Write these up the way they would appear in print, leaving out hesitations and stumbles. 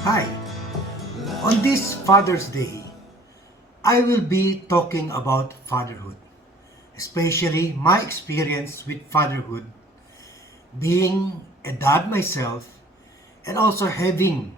Hi, on this Father's Day, I will be talking about fatherhood, especially my experience with fatherhood, being a dad myself, and also having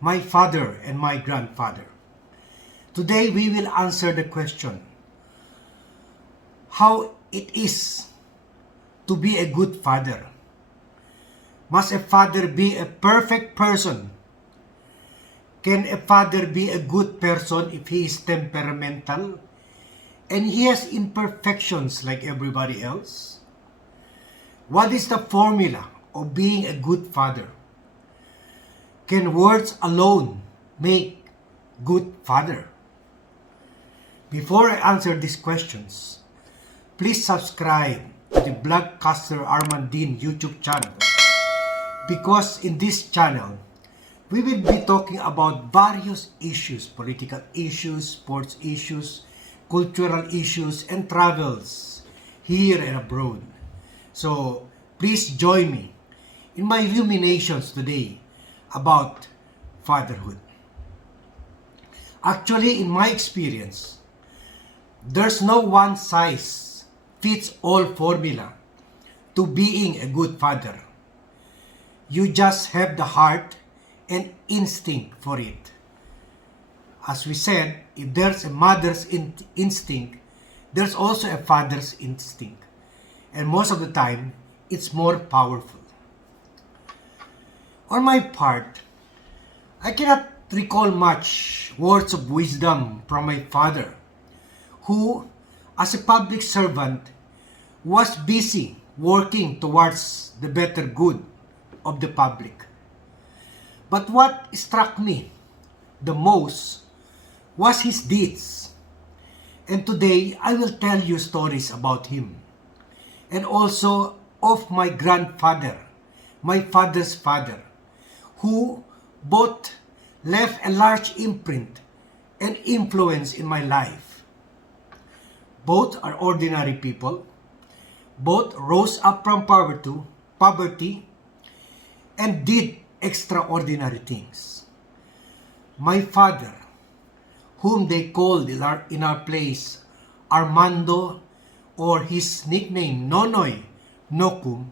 my father and my grandfather. Today we will answer the question, how it is to be a good father. Must a father be a perfect person? Can a father be a good person if he is temperamental and he has imperfections like everybody else? What is the formula of being a good father? Can words alone make good father? Before I answer these questions, please subscribe to the Blogcaster Armandine YouTube channel, because in this channel, we will be talking about various issues, political issues, sports issues, cultural issues, and travels here and abroad. So please join me in my ruminations today about fatherhood. Actually, in my experience, there's no one size fits all formula to being a good father. You just have the heart and instinct for it. As we said, if there's a mother's instinct, there's also a father's instinct. And most of the time, it's more powerful. On my part, I cannot recall much words of wisdom from my father, who, as a public servant, was busy working towards the better good of the public. But what struck me the most was his deeds. And today, I will tell you stories about him. And also of my grandfather, my father's father, who both left a large imprint and influence in my life. Both are ordinary people. Both rose up from poverty and did extraordinary things. My father, whom they called in our place Armando, or his nickname Nonoy Nokum,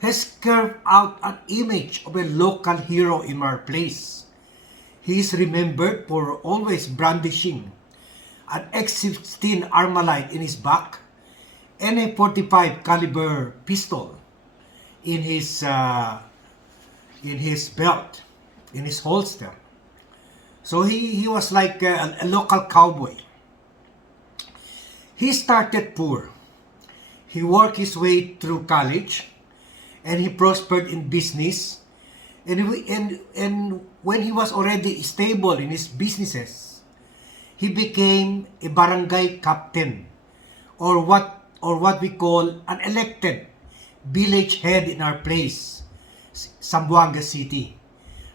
has carved out an image of a local hero in our place. He is remembered for always brandishing an X-16 Armalite in his back and a 45 caliber pistol in his belt, in his holster. So he was like a local cowboy. He started poor. He worked his way through college, and he prospered in business. And when he was already stable in his businesses, he became a barangay captain, or what we call an elected village head in our place, Zamboanga City.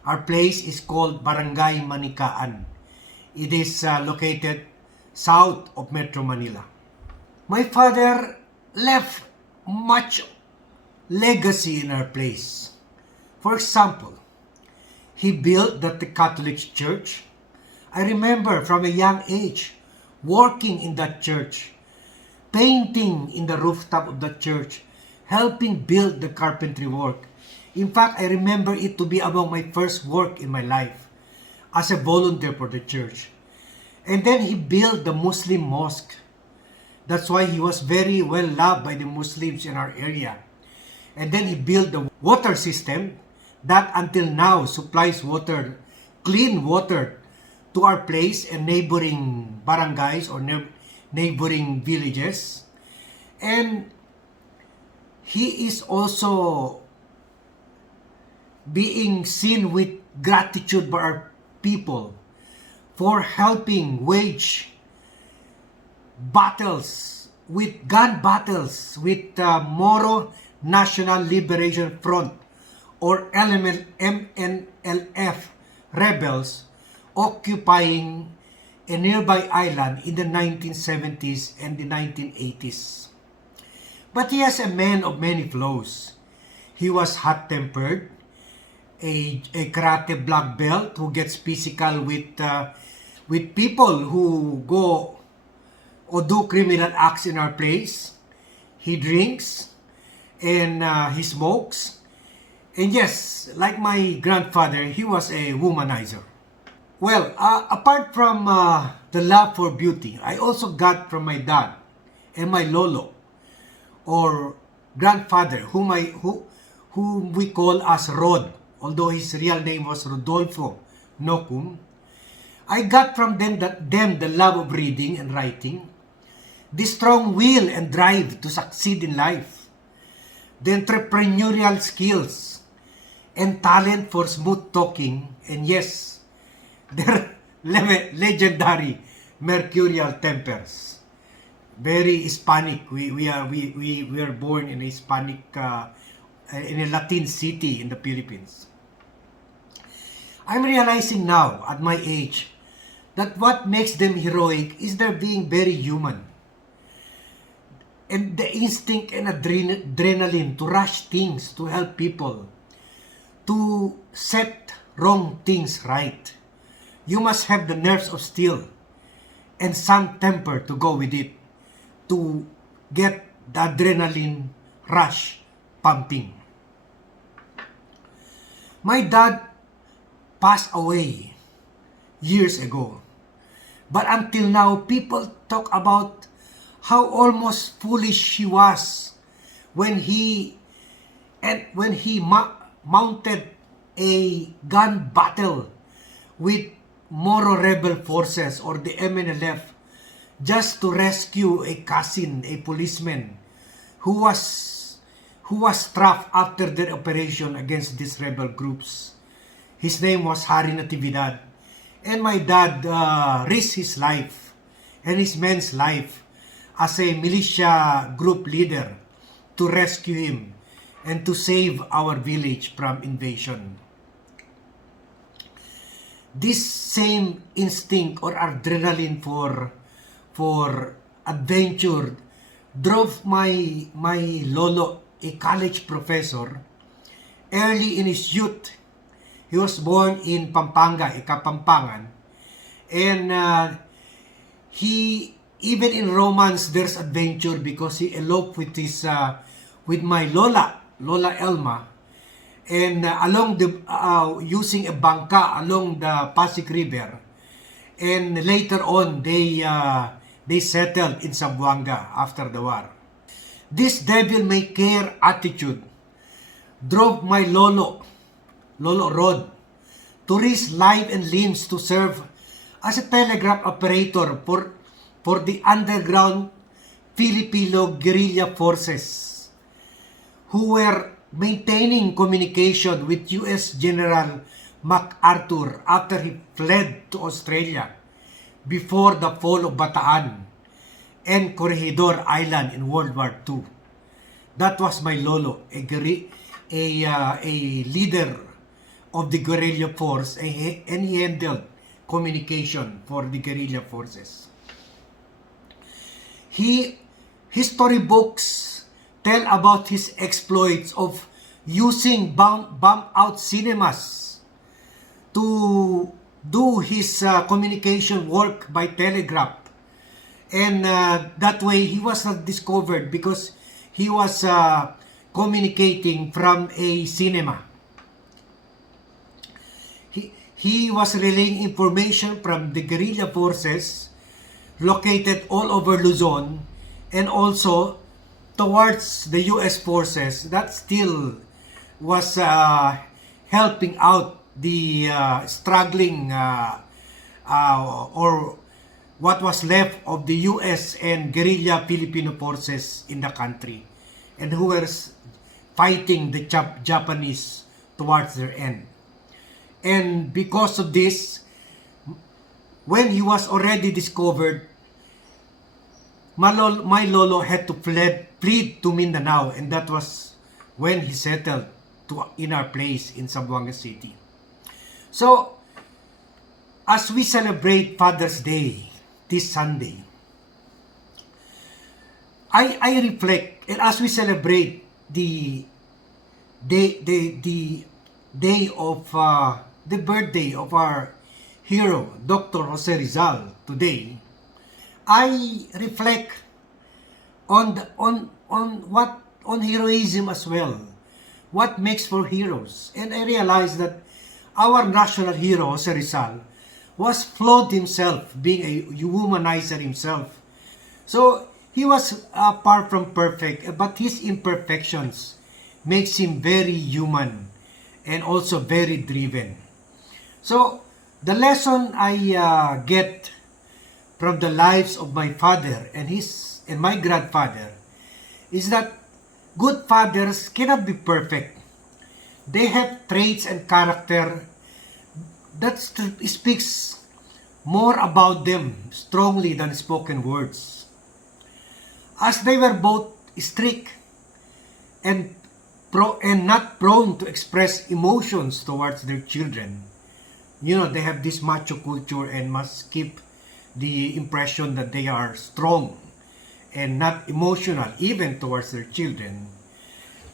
Our place is called Barangay Manikaan. It is located south of Metro Manila. My father left much legacy in our place. For example, he built the Catholic Church. I remember from a young age working in that church, painting in the rooftop of the church, helping build the carpentry work. In fact, I remember it to be among my first work in my life as a volunteer for the church. And then he built the Muslim mosque. That's why he was very well loved by the Muslims in our area. And then he built the water system that until now supplies water, clean water, to our place and neighboring barangays or neighboring villages. And he is also being seen with gratitude by our people for helping wage battles, with gun battles with Moro National Liberation Front, or MNLF rebels occupying a nearby island in the 1970s and the 1980s. But he is a man of many flaws. He was hot-tempered, a karate black belt who gets physical with people who go or do criminal acts in our place. He drinks and he smokes. And yes, like my grandfather, he was a womanizer. Well, apart from the love for beauty, I also got from my dad and my lolo or grandfather, whom we call as Rod, although his real name was Rodolfo Nocum. I got from them the love of reading and writing, the strong will and drive to succeed in life, the entrepreneurial skills, and talent for smooth talking, and yes, their legendary mercurial tempers. Very Hispanic. We are born in a Hispanic, in a Latin city in the Philippines. I'm realizing now, at my age, that what makes them heroic is their being very human. And the instinct and adrenaline to rush things, to help people, to set wrong things right. You must have the nerves of steel and some temper to go with it, to get the adrenaline rush pumping. My dad passed away years ago. But until now, people talk about how almost foolish he was when he mounted a gun battle with Moro rebel forces or the MNLF just to rescue a cousin, a policeman who was trapped after their operation against these rebel groups. His name was Hari Natividad. And my dad risked his life and his men's life as a militia group leader to rescue him and to save our village from invasion. This same instinct or adrenaline for adventure drove my lolo, a college professor, early in his youth. He was born in Pampanga, Kapampangan, and he, even in romance, there's adventure because he eloped with my Lola Elma, and along the using a bangka along the Pasig River, and later on they settled in Zamboanga after the war. This devil may care attitude drove my Lolo Rod to risk life and limbs to serve as a telegraph operator for the underground Filipino guerrilla forces who were maintaining communication with U.S. General MacArthur after he fled to Australia before the fall of Bataan and Corregidor Island in World War II. That was my lolo, a leader of the guerrilla force, and he handled communication for the guerrilla forces. His storybooks tell about his exploits of using bomb-out cinemas to do his communication work by telegraph. And that way, he was not discovered because he was communicating from a cinema. He was relaying information from the guerrilla forces located all over Luzon and also towards the U.S. forces that still was helping out the struggling or what was left of the U.S. and guerrilla Filipino forces in the country, and who were fighting the Japanese towards their end. And because of this, when he was already discovered, my lolo had to flee to Mindanao, and that was when he settled in our place in Zamboanga City. So, as we celebrate Father's Day this Sunday, I reflect, and as we celebrate the day of the birthday of our hero, Dr. Jose Rizal, today, I reflect on on heroism as well. What makes for heroes? And I realized that our national hero, Jose Rizal, was flawed himself, being a humanizer himself. So he was far from perfect, but his imperfections makes him very human and also very driven. So the lesson I get from the lives of my father and my grandfather is that good fathers cannot be perfect. They have traits and character that speaks more about them strongly than spoken words. As they were both strict and not prone to express emotions towards their children. You know, they have this macho culture and must keep the impression that they are strong and not emotional even towards their children.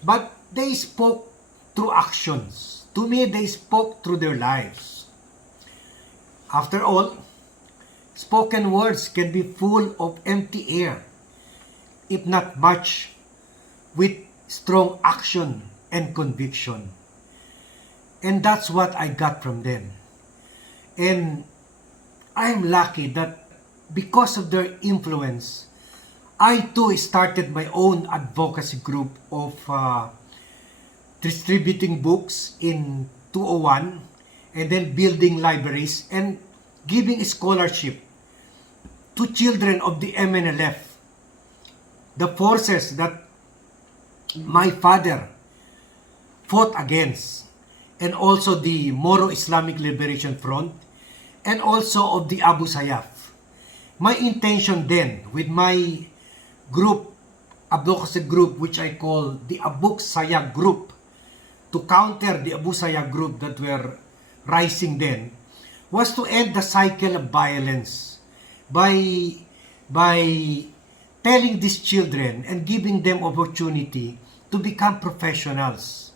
But they spoke through actions. To me, they spoke through their lives. After all, spoken words can be full of empty air, if not much, with strong action and conviction. And that's what I got from them. And I'm lucky that because of their influence, I too started my own advocacy group of distributing books in 201 and then building libraries and giving scholarship to children of the MNLF, the forces that my father fought against, and also the Moro Islamic Liberation Front, and also of the Abu Sayyaf. My intention then with my group, advocacy group, which I call the Abu Sayyaf group, to counter the Abu Sayyaf group that were rising then, was to end the cycle of violence by telling these children and giving them opportunity to become professionals,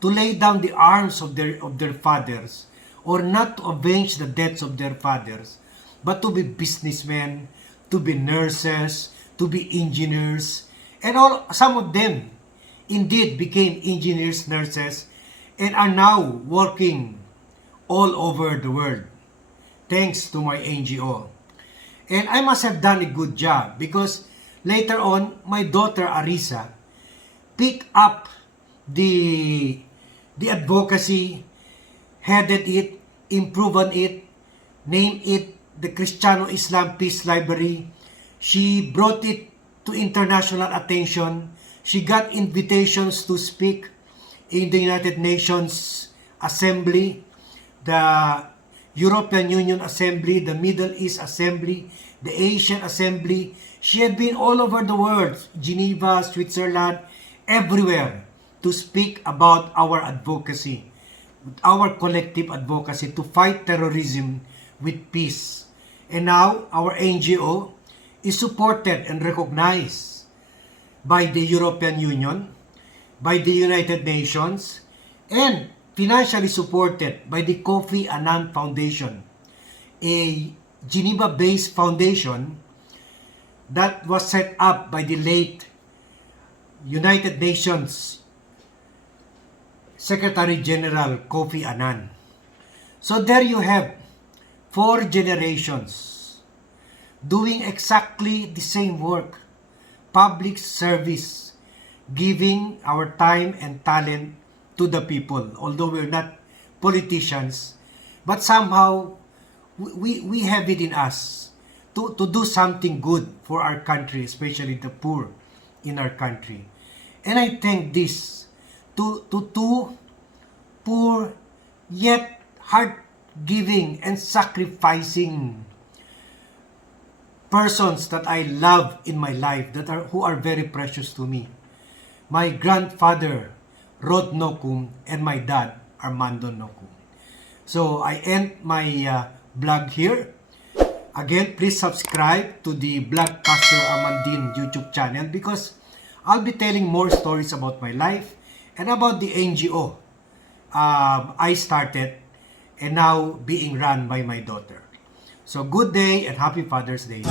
to lay down the arms of their fathers, or not to avenge the deaths of their fathers, but to be businessmen, to be nurses, to be engineers, and some of them indeed became engineers, nurses, and are now working all over the world, thanks to my NGO. And I must have done a good job because later on, my daughter Arisa picked up the advocacy, headed it, improved on it, named it the Cristiano Islam Peace Library. She brought it to international attention. She got invitations to speak in the United Nations Assembly, the European Union Assembly, the Middle East Assembly, the Asian Assembly. She had been all over the world, Geneva, Switzerland, everywhere, to speak about our advocacy, our collective advocacy to fight terrorism with peace. And now, our NGO is supported and recognized by the European Union, by the United Nations, and financially supported by the Kofi Annan Foundation, a Geneva-based foundation that was set up by the late United Nations Secretary General Kofi Annan. So there you have 4 generations doing exactly the same work, public service, giving our time and talent to the people. Although we're not politicians, but somehow we have it in us to do something good for our country, especially the poor in our country. And I thank this to two poor yet heart-giving and sacrificing persons that I love in my life, who are very precious to me. My grandfather, Rod Nokum, and my dad, Armando Nokum. So I end my blog here. Again, please subscribe to the Blog Pastor Armandin YouTube channel because I'll be telling more stories about my life and about the NGO I started and now being run by my daughter. So good day and happy Father's Day.